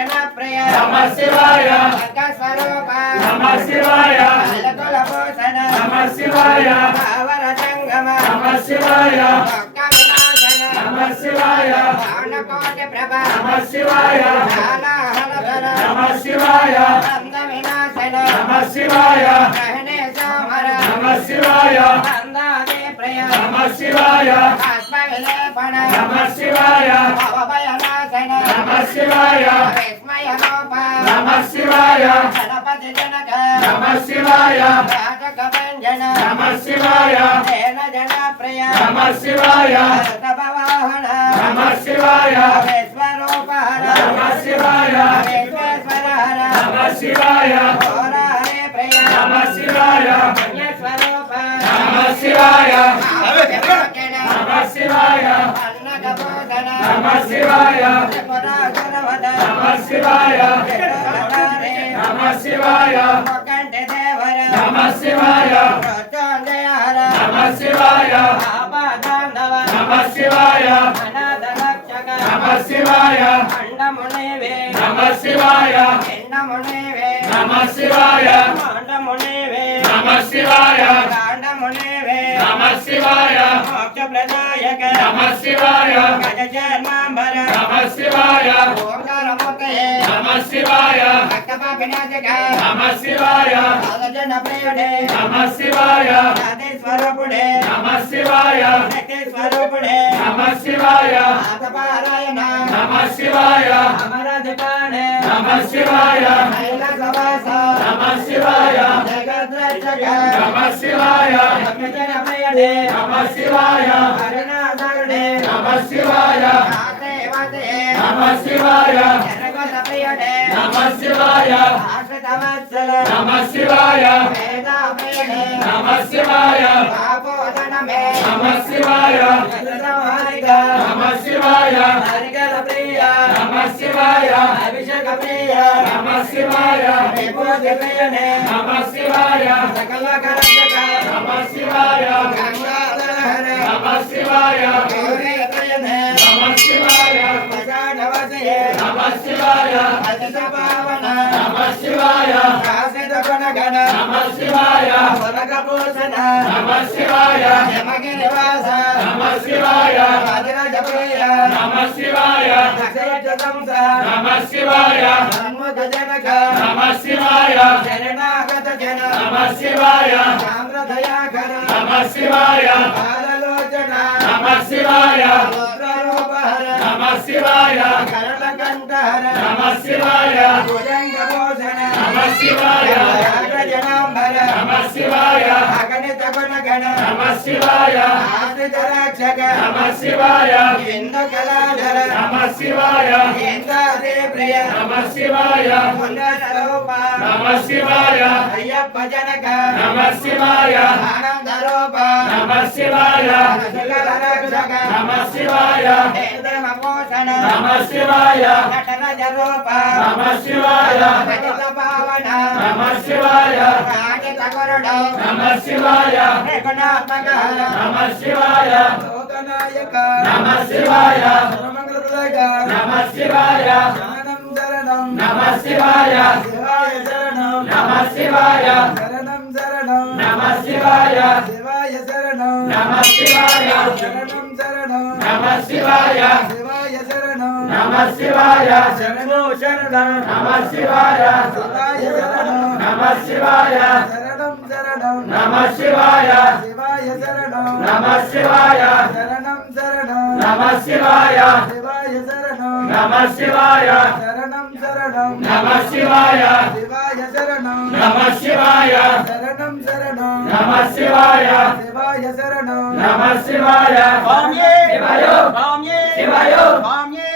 జన జన ప్రయ నమ శివాయ లింగస్వరూప నమ శివాయ అలకుల భూషణ నమ శివాయ భావర జంగమ నమ శివాయ నమ శివాయ బాణకోటి ప్రభ నమ శివాయ కాలాహలధర నమ శివాయ అంద వినాశన నమ శివాయ గ్రహణే సోమర నమ శివాయ అందాదే ప్రయ నమ శివాయ ఆత్మ విలేపణ నమ శివాయ నమ శివాయ నమ శివాయ జన నమ శివాయ నమ శివాయ నమ శివాయ నమ శివాయ హరే ప్రియ నమ శివాయ నమ శివాయ నమ శివాయ నమ శివాయ నమ శివాయ నమ శివాయ శివాయ ప్రచోదయ నమ శివాయ ఆపదాంధవ నమ శివాయ అనాథ రక్షక నమ శివాయ అండమునివే నమ శివాయ ఎండమునివే నమ శివాయ అండమునివే నమ శివాయ నమ శివాయ మోక్ష ప్రదాయక నమ శివాయ గజ జన్మాంబర నమ శివాయ ఓంకారమూర్తయే నమ శివాయ భక్తపాపినాశక నమ శివాయ స్వరూపుడే. నమ శివాయ. స్వరూపుడే. నమ శివాయ. ఆతపారాయణ నమ శివాయ. అమరధిపాణే నమ శివాయ. కైలాసవాస నమ శివాయ. జగద్రక్షక. నమ శివాయ. నమ శివాయ. నమ శివాయ. నమ శివాయ. శివాయ ఆశ్రిత వత్సల నమ శివాయ వేద ప్రియుడే నమ శివాయ పాపోదనమే. నమ శివాయ సంహారిక నమ శివాయ హరిగల ప్రియ. నమ శివాయ అభిషేక ప్రియ. నమ శివాయ విభూతి ప్రియనే. నమ శివాయ సకల కరక్షక నమ శివాయ గంగాధర నమ శివాయ గౌరీ ప్రియనే. నమ శివాయ నమ శివాయ అతిథ పావన నమ శివాయ కాసిత గుణగణ నమ శివాయ వరగభూషణ నమ శివాయ యమగిరివాస నమ శివాయ రాజరాజ ప్రియ నమ శివాయ అక్షయ సంస నమ శివాయ మన్ముఖ జనక నమ శివాయ శరణాగత జన నమ శివాయ సామ్రదయాకర నమ శివాయ బాలలోచన నమ శివాయ శివాయ. కరళకంఠహర నమ శివాయ. భుజంగభూషణ నమ శివాయ జనాంబర నమ శివాయ అగణిత గుణగణ నమ శివాయ ఆశ్రిత రక్షక నమ శివాయ ఇందు కళాధర నమ శివాయ ఇంద్రాదే ప్రియ నమ శివాయ పునరూప నమ శివాయ అయ్యప్ప జనక నమ శివాయ ఆనందరూప. నమ శివాయ సుగల రక్షక నమ శివాయ నమ శివాయ నటనజ రూప నమ శివాయ నమ శివాయ కాగిత కొరడ నమ శివాయ గుణాత్మక నమ శివాయ లోకనాయక నమ శివాయ సర్వమంగళప్రదాయక నమ శివాయ శరణం శరణం నమ శివాయ శివాయ శరణం నమ శివాయ శరణం శరణం నమ శివాయ శివాయ శరణం నమ శివాయ శరణం శరణం నమ శివాయ నమ శివాయ శరణో శరణం నమ శివాయ శివాయ శరణం నమ శివాయ శరణం శరణం నమ శివాయ శివాయ శరణం నమ శివాయ శరణం శరణం నమ శివాయ శివాయ శరణం నమ శివాయ శరణం శరణం నమ శివాయ శివాయ శరణం నమ శివాయ శరణం శరణం నమ శివాయ శివాయ శరణం నమ శివాయ స్వామియే శివాయో స్వామి శివాయ స్వామి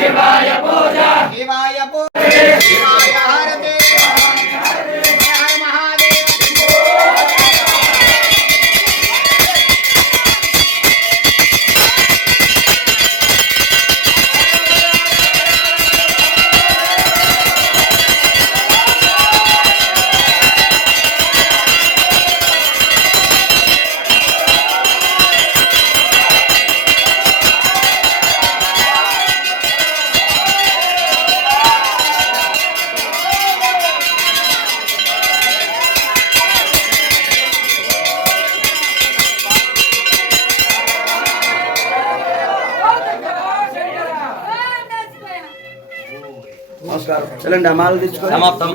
శివాయ. పూజ. శివాయ పూజ. శివాయ చలండి అమ్మాలు తెచ్చుకొని సమాప్తం.